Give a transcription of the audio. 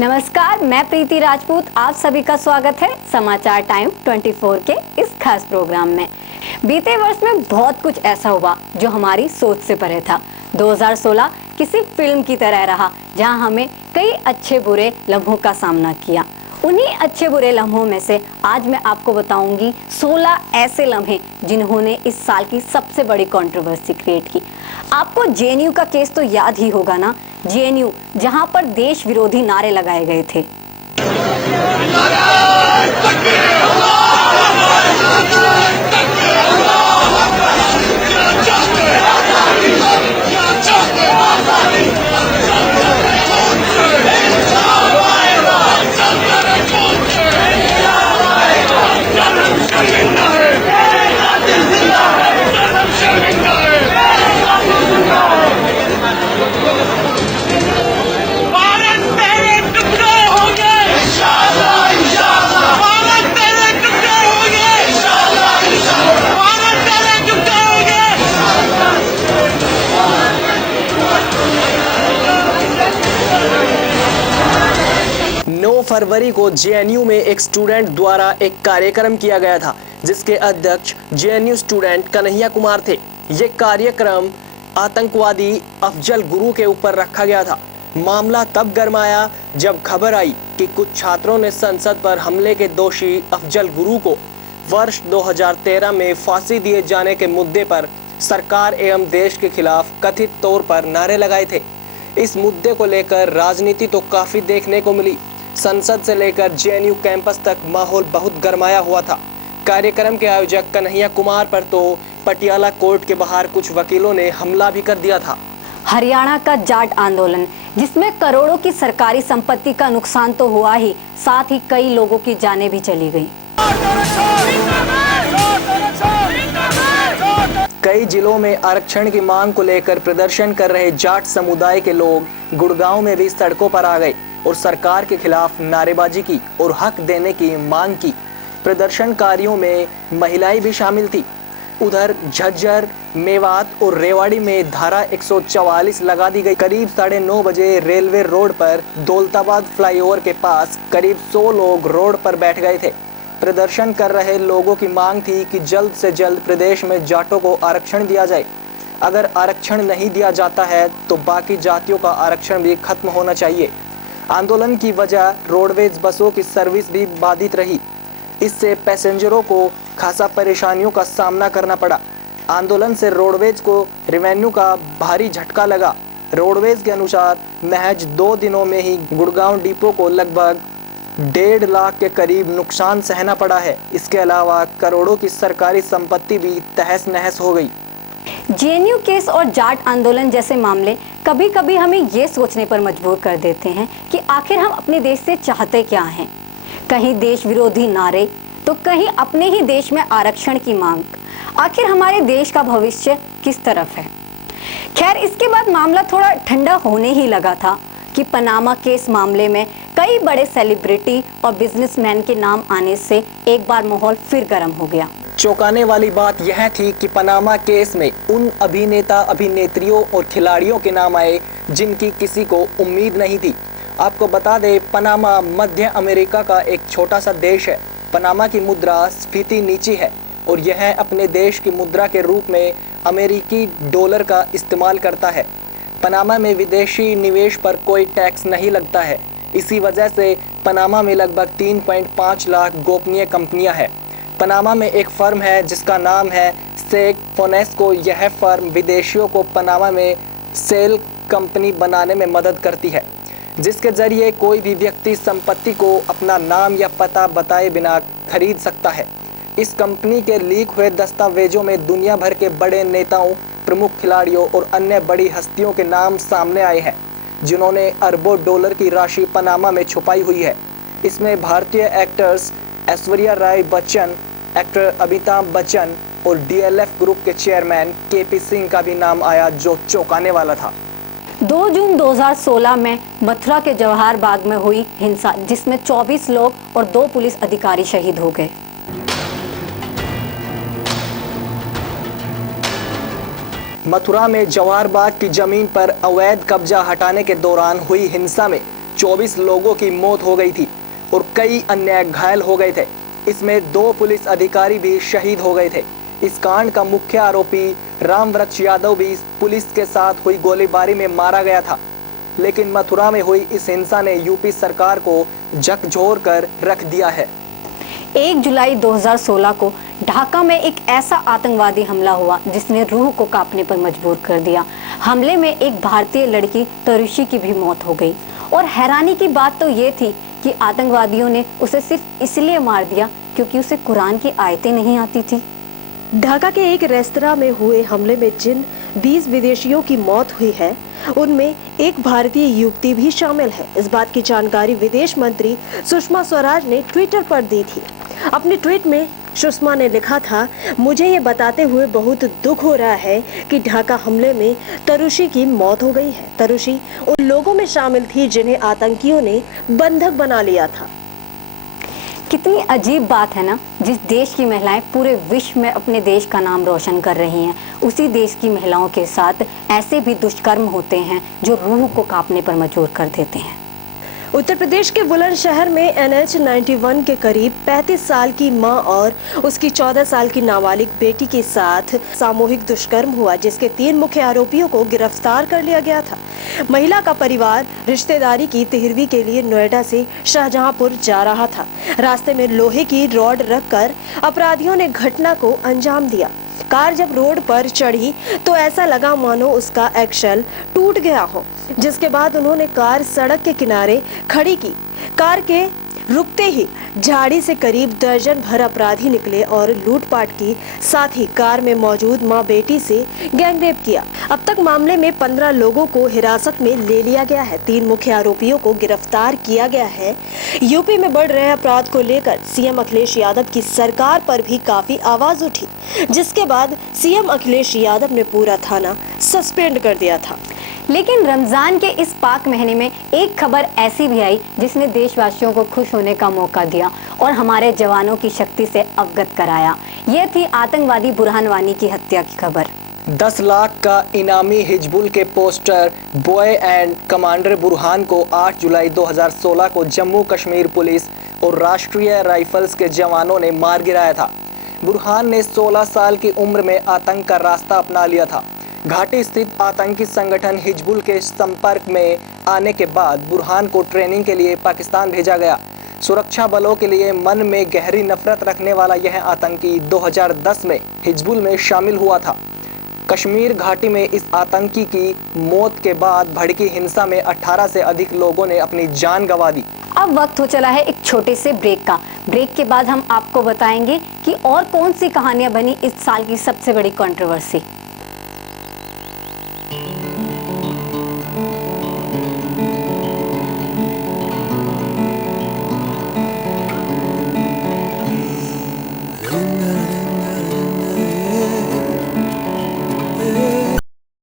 नमस्कार, मैं प्रीति राजपूत। आप सभी का स्वागत है समाचार टाइम 24 के इस खास प्रोग्राम में। बीते वर्ष में बहुत कुछ ऐसा हुआ जो हमारी सोच से परे था। 2016 किसी फिल्म की तरह रहा जहां हमें कई अच्छे बुरे लम्हों का सामना किया। उन्हीं अच्छे बुरे लम्हों में से आज मैं आपको बताऊंगी 16 ऐसे लम्हे जिन्होंने इस साल की सबसे बड़ी कंट्रोवर्सी क्रिएट की। आपको जेएनयू का केस तो याद ही होगा ना, जेएनयू जहां पर देश विरोधी नारे लगाए गए थे। फरवरी को जेएनयू में एक स्टूडेंट द्वारा एक कार्यक्रम किया गया था जिसके अध्यक्ष जेएनयू स्टूडेंट कन्हैया कुमार थे। ये कार्यक्रम आतंकवादी अफजल गुरु के ऊपर रखा गया था। मामला तब गरमाया जब खबर आई कि कुछ छात्रों ने संसद पर हमले के दोषी अफजल गुरु को वर्ष 2013 में फांसी दिए जाने के मुद्दे पर सरकार एवं देश के खिलाफ कथित तौर पर नारे लगाए थे। इस मुद्दे को लेकर राजनीति तो काफी देखने को मिली। संसद से लेकर जेएनयू कैंपस तक माहौल बहुत गरमाया हुआ था। कार्यक्रम के आयोजक कन्हैया कुमार पर तो पटियाला कोर्ट के बाहर कुछ वकीलों ने हमला भी कर दिया था। हरियाणा का जाट आंदोलन, जिसमें करोड़ों की सरकारी संपत्ति का नुकसान तो हुआ ही, साथ ही कई लोगों की जानें भी चली गईं। कई जिलों में आरक्षण की मांग को लेकर प्रदर्शन कर रहे जाट समुदाय के लोग गुड़गांव में भी सड़कों पर आ गए और सरकार के खिलाफ नारेबाजी की और हक देने की मांग की। प्रदर्शनकारियों में महिलाएं भी शामिल थी। उधर झज्जर, मेवात और रेवाड़ी में धारा 144 लगा दी गई। करीब 9:30 बजे रेलवे रोड पर दौलताबाद फ्लाईओवर के पास करीब 100 लोग रोड पर बैठ गए थे। प्रदर्शन कर रहे लोगों की मांग थी कि जल्द से जल्द प्रदेश में जाटों को आरक्षण दिया जाए। अगर आरक्षण नहीं दिया जाता है तो बाकी जातियों का आरक्षण भी खत्म होना चाहिए। आंदोलन की वजह रोडवेज बसों की सर्विस भी बाधित रही। इससे पैसेंजरों को खासा परेशानियों का सामना करना पड़ा। आंदोलन से रोडवेज को रेवेन्यू का भारी झटका लगा। रोडवेज के अनुसार महज 2 दिनों में ही गुड़गांव डिपो को लगभग 1.5 लाख के करीब नुकसान सहना पड़ा है। इसके अलावा करोड़ों की सरकारी संपत्ति भी तहस नहस हो गई। जेएनयू केस और जाट आंदोलन जैसे मामले कभी कभी हमें ये सोचने पर मजबूर कर देते हैं कि आखिर हम अपने देश से चाहते क्या हैं। कहीं देश विरोधी नारे तो कहीं अपने ही देश में आरक्षण की मांग। आखिर हमारे देश का भविष्य किस तरफ है? खैर, इसके बाद मामला थोड़ा ठंडा होने ही लगा था कि पनामा केस मामले में कई बड़े सेलिब्रिटी और बिजनेसमैन के नाम आने से एक बार माहौल फिर गर्म हो गया। चौंकाने वाली बात यह थी कि पनामा केस में उन अभिनेता, अभिनेत्रियों और खिलाड़ियों के नाम आए जिनकी किसी को उम्मीद नहीं थी। आपको बता दें, पनामा मध्य अमेरिका का एक छोटा सा देश है। पनामा की मुद्रा स्फीति नीची है और यह अपने देश की मुद्रा के रूप में अमेरिकी डॉलर का इस्तेमाल करता है। पनामा में विदेशी निवेश पर कोई टैक्स नहीं लगता है। इसी वजह से पनामा में लगभग 3.5 लाख गोपनीय कंपनियां हैं। पनामा में एक फर्म है जिसका नाम है सेक फोनेस्को। यह फर्म विदेशियों को पनामा में सेल कंपनी बनाने में मदद करती है, जिसके जरिए कोई भी व्यक्ति संपत्ति को अपना नाम या पता बताए बिना खरीद सकता है। इस कंपनी के लीक हुए दस्तावेजों में दुनिया भर के बड़े नेताओं, प्रमुख खिलाड़ियों और अन्य बड़ी हस्तियों के नाम सामने आए हैं जिन्होंने अरबों डॉलर की राशि पनामा में छुपाई हुई है। इसमें भारतीय एक्टर्स ऐश्वर्या राय बच्चन, एक्टर अमिताभ बच्चन और डीएलएफ ग्रुप के चेयरमैन केपी सिंह का भी नाम आया, जो चौंकाने वाला था। 2 जून 2016 में मथुरा के जवाहर बाग में हुई हिंसा, जिसमें 24 लोग और 2 पुलिस अधिकारी शहीद हो गए। मथुरा में जवाहर बाग की जमीन पर अवैध कब्जा हटाने के दौरान हुई हिंसा में 24 लोगों की मौत हो गई थी और कई अन्य घायल हो गए थे। इसमें 2 पुलिस अधिकारी भी शहीद हो गए थे। इस कांड का मुख्य आरोपी रामवृक्ष यादव भी पुलिस के साथ हुई गोलीबारी में मारा गया था। लेकिन मथुरा में हुई इस हिंसा ने यूपी सरकार को झकझोर कर रख दिया है। 1 जुलाई 2016 को ढाका में एक ऐसा आतंकवादी हमला हुआ जिसने रूह को कांपने पर मजबूर कर दिया। हमले में एक भारतीय लड़की तरुषी की भी मौत हो गई और हैरानी की बात तो ये थी कि आतंकवादियों ने उसे सिर्फ इसलिए मार दिया क्योंकि उसे कुरान की आयतें नहीं आती थी। ढाका के एक रेस्तरां में हुए हमले में जिन 20 विदेशियों की मौत हुई है उनमें एक भारतीय युवती भी शामिल है। इस बात की जानकारी विदेश मंत्री सुषमा स्वराज ने ट्विटर पर दी थी। अपने ट्वीट में सुषमा ने लिखा था, मुझे ये बताते हुए बहुत दुख हो रहा है कि ढाका हमले में तरुषी की मौत हो गई है। तरुषी उन लोगों में शामिल थी जिन्हें आतंकियों ने बंधक बना लिया था। कितनी अजीब बात है ना, जिस देश की महिलाएं पूरे विश्व में अपने देश का नाम रोशन कर रही हैं, उसी देश की महिलाओं के साथ ऐसे भी दुष्कर्म होते हैं जो रूह को कांपने पर मजबूर कर देते हैं। उत्तर प्रदेश के बुलंदशहर में NH 91 के करीब 35 साल की मां और उसकी 14 साल की नाबालिग बेटी के साथ सामूहिक दुष्कर्म हुआ, जिसके 3 मुख्य आरोपियों को गिरफ्तार कर लिया गया था। महिला का परिवार रिश्तेदारी की तिहरवी के लिए नोएडा से शाहजहांपुर जा रहा था। रास्ते में लोहे की रॉड रखकर अपराधियों ने घटना को अंजाम दिया। कार जब रोड पर चढ़ी तो ऐसा लगा मानो उसका एक्सल टूट गया हो, जिसके बाद उन्होंने कार सड़क के किनारे खड़ी की। कार के रुकते ही झाड़ी से करीब दर्जन भर अपराधी निकले और लूटपाट की, साथ ही कार में मौजूद मां बेटी से गैंगरेप किया। अब तक मामले में 15 लोगों को हिरासत में ले लिया गया है। 3 मुख्य आरोपियों को गिरफ्तार किया गया है। यूपी में बढ़ रहे अपराध को लेकर सीएम अखिलेश यादव की सरकार पर भी काफी आवाज उठी, जिसके बाद सीएम अखिलेश यादव ने पूरा थाना सस्पेंड कर दिया था। लेकिन रमजान के इस पाक महीने में एक खबर ऐसी भी आई जिसने देशवासियों को खुश होने का मौका दिया और हमारे जवानों की शक्ति से अवगत कराया। यह थी आतंकवादी बुरहान वानी की हत्या की खबर। 10 लाख का इनामी हिजबुल के poster boy and commander Burhan को 8 जुलाई 2016 को जम्मू कश्मीर पुलिस और राष्ट्रीय राइफल्स के जवानों ने मार गिराया था। बुरहान ने 16 साल की उम्र में आतंक का रास्ता अपना लिया था। घाटी स्थित आतंकी संगठन हिजबुल के संपर्क में आने के बाद बुरहान को ट्रेनिंग के लिए पाकिस्तान भेजा गया। सुरक्षा बलों के लिए मन में गहरी नफरत रखने वाला यह आतंकी 2010 में हिजबुल में शामिल हुआ था। कश्मीर घाटी में इस आतंकी की मौत के बाद भड़की हिंसा में 18 से अधिक लोगों ने अपनी जान गंवा दी। अब वक्त हो चला है एक छोटे से ब्रेक का। ब्रेक के बाद हम आपको बताएंगे कि और कौन सी कहानियां बनी इस साल की सबसे बड़ी कंट्रोवर्सी।